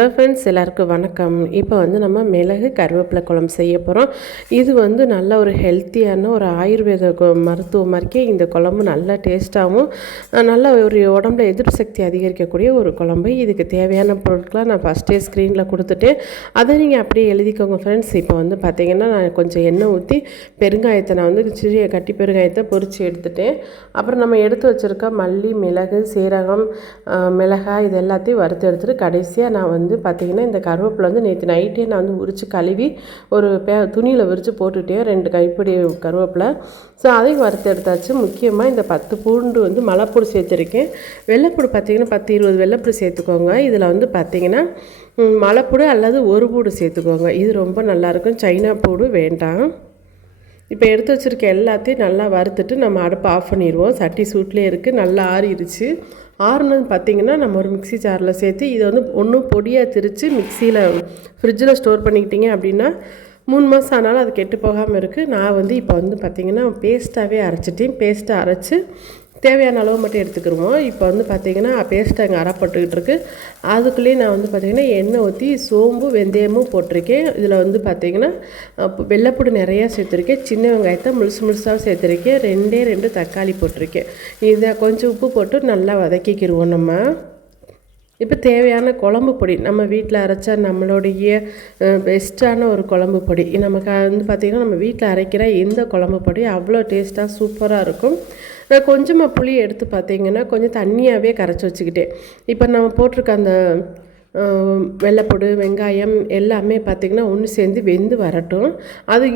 Hello friends, எல்லாருக்கும் வணக்கம். இப்போ நம்ம மிளகு கருவேப்பிலை குழம்பு செய்ய போகிறோம். இது நல்ல ஒரு ஹெல்த்தியான ஒரு ஆயுர்வேத மருத்துவம் மாதிரிக்கே இந்த குழம்பு நல்லா டேஸ்ட்டாகவும் நல்ல ஒரு உடம்புல எதிர்ப்பு சக்தி அதிகரிக்கக்கூடிய ஒரு குழம்பு. இதுக்கு தேவையான பொருட்களை நான் ஃபஸ்ட்டே ஸ்க்ரீனில் கொடுத்துட்டு அதை நீங்கள் அப்படியே எழுதிக்கோங்க ஃப்ரெண்ட்ஸ். இப்போ பார்த்திங்கன்னா நான் கொஞ்சம் எண்ணெய் ஊற்றி பெருங்காயத்தை நான் சிறிய கட்டி பெருங்காயத்தை பொரித்து எடுத்துட்டேன். அப்புறம் நம்ம எடுத்து வச்சுருக்க மல்லி, மிளகு, சீரகம், மிளகாய் இது எல்லாத்தையும் வறுத்து எடுத்துகிட்டு கடைசியாக நான் பார்த்திங்கன்னா இந்த கருவேப்பிலை நேற்று நைட்டே நான் உரித்து கழுவி ஒரு துணியில் விரித்து போட்டுவிட்டேன் 2 கைப்பிடி கருவேப்பிலை. ஸோ அதையும் வறுத்து எடுத்தாச்சு. முக்கியமாக இந்த 10 பூண்டு மலைப்பூடு சேர்த்துருக்கேன். வெள்ளைப்பூடு பார்த்திங்கன்னா 10-20 வெள்ளைப்பூடு சேர்த்துக்கோங்க. இதில் பார்த்திங்கன்னா மலைப்பூடு அல்லது ஒரு பூடு சேர்த்துக்கோங்க. இது ரொம்ப நல்லாயிருக்கும். சைனா பூடு வேண்டாம். இப்போ எடுத்து வச்சுருக்க எல்லாத்தையும் நல்லா வறுத்துட்டு நம்ம அடுப்பை ஆஃப் பண்ணிடுவோம். சட்டி சூட்லேயே இருக்குது, நல்லா ஆறிடுச்சு. ஆறுனது பார்த்திங்கன்னா நம்ம ஒரு மிக்ஸி ஜாரில் சேர்த்து இதை ஒன்றும் பொடியாக திரித்து மிக்சியில் ஃப்ரிட்ஜில் ஸ்டோர் பண்ணிக்கிட்டிங்க அப்படின்னா 3 மாதம் ஆனாலும் அது கெட்டு போகாமல் இருக்குது. நான் இப்போ பார்த்திங்கன்னா பேஸ்ட்டாகவே அரைச்சிட்டேன். பேஸ்ட்டை அரைச்சி தேவையான அளவு மட்டும் எடுத்துக்கிடுவோம். இப்போ பார்த்திங்கன்னா பேஸ்ட்டு அங்கே அரைப்பட்டுக்கிட்டு இருக்குது. அதுக்குள்ளேயே நான் பார்த்திங்கன்னா எண்ணெய் ஊற்றி சோம்பு, வெந்தயமும் போட்டிருக்கேன். இதில் பார்த்திங்கன்னா வெள்ளைப்பூடு நிறையா சேர்த்துருக்கேன். சின்ன வெங்காயத்தை முழுசாக சேர்த்துருக்கேன். 2 தக்காளி போட்டிருக்கேன். இதை கொஞ்சம் உப்பு போட்டு நல்லா வதக்கிக்கிடுவோம். நம்ம இப்போ தேவையான குழம்பு பொடி நம்ம வீட்டில் அரைச்சா நம்மளுடைய பெஸ்ட்டான ஒரு குழம்பு பொடி. நமக்கு பார்த்திங்கன்னா நம்ம வீட்டில் அரைக்கிற எந்த குழம்பு பொடி அவ்வளோ டேஸ்ட்டாக சூப்பராக இருக்கும். நான் கொஞ்சமாக புளி எடுத்து பார்த்திங்கன்னா கொஞ்சம் தண்ணியாகவே கரைச்சி வச்சுக்கிட்டேன். இப்போ நம்ம போட்டிருக்க அந்த வெள்ளைப்பூடு, வெங்காயம் எல்லாமே பார்த்திங்கன்னா ஒன்று சேர்ந்து வெந்து வரட்டும்.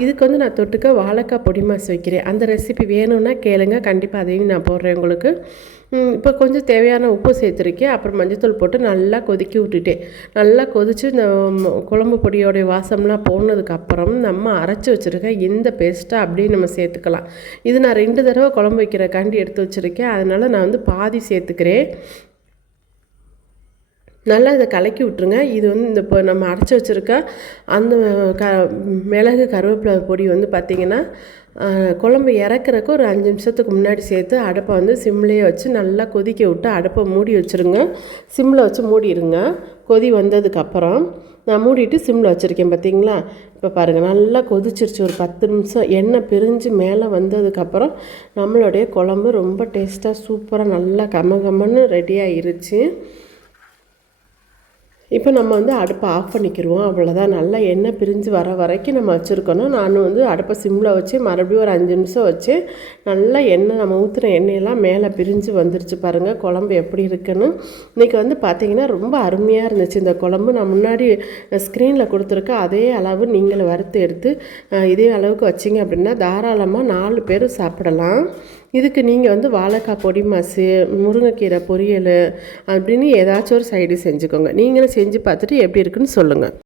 இதுக்கு நான் தொட்டுக்க வாழைக்காய் பொடி மாசு வைக்கிறேன். அந்த ரெசிபி வேணும்னா கேளுங்க, கண்டிப்பாக அதையும் நான் போடுறேன் உங்களுக்கு. இப்போ கொஞ்சம் தேவையான உப்பு சேர்த்துருக்கேன். அப்புறம் மஞ்சத்தூள் போட்டு நல்லா கொதிக்க விட்டுட்டேன். நல்லா கொதித்து இந்த குழம்பு பொடியோடைய வாசம்லாம் போனதுக்கப்புறம் நம்ம அரைச்சி வச்சுருக்க இந்த பேஸ்ட்டை அப்படியே நம்ம சேர்த்துக்கலாம். இது நான் 2 தடவை குழம்பு வைக்கிறக்காண்டி எடுத்து வச்சுருக்கேன். அதனால் நான் பாதி சேர்த்துக்கிறேன். நல்லா இதை கலக்கி விட்ருங்க. இது இப்போ நம்ம அரைச்சி வச்சுருக்க அந்த மிளகு கருவேப்பிலை பொடி பார்த்திங்கன்னா குழம்பு இறக்குறக்கு ஒரு 5 நிமிஷத்துக்கு முன்னாடி சேர்த்து அடுப்பை சிம்லேயே வச்சு நல்லா கொதிக்க விட்டு அடுப்பை மூடி வச்சுருங்க. சிம்மில் வச்சு மூடிடுங்க. கொதி வந்ததுக்கப்புறம் நான் மூடிட்டு சிம்மில் வச்சுருக்கேன். பார்த்திங்களா, இப்போ பாருங்கள் நல்லா கொதிச்சிருச்சு. ஒரு 10 நிமிஷம் எண்ணெய் பிரிஞ்சு மேலே வந்ததுக்கப்புறம் நம்மளுடைய குழம்பு ரொம்ப டேஸ்ட்டாக சூப்பராக நல்லா கமகமன்னு ரெடி ஆகிருச்சு. இப்போ நம்ம அடுப்பை ஆஃப் பண்ணிக்கிடுவோம். அவ்வளோதான். நல்லா எண்ணெய் பிரிஞ்சு வர வரைக்கும் நம்ம வச்சுருக்கணும். நான் அடுப்பை சிம்மில் வச்சு மறுபடியும் ஒரு 5 நிமிஷம் வச்சு நல்லா எண்ணெய் நம்ம ஊற்றுன எண்ணெயெல்லாம் மேலே பிரிஞ்சு வந்துருச்சு. பாருங்கள் குழம்பு எப்படி இருக்குன்னு. இன்றைக்கி பார்த்திங்கன்னா ரொம்ப அருமையாக இருந்துச்சு இந்த குழம்பு. நான் முன்னாடி ஸ்க்ரீனில் கொடுத்துருக்க அதே அளவு நீங்களும் வறுத்து எடுத்து இதே அளவுக்கு வச்சிங்க அப்படின்னா தாராளமாக 4 பேர் சாப்பிடலாம். இதுக்கு நீங்கள் வாழைக்காய் பொடி மாசு, முருங்கைக்கீரை பொரியல் அப்படின்னு ஏதாச்சும் ஒரு சைடு செஞ்சுக்கோங்க. நீங்களும் செஞ்சு பார்த்துட்டு எப்படி இருக்குன்னு சொல்லுங்கள்.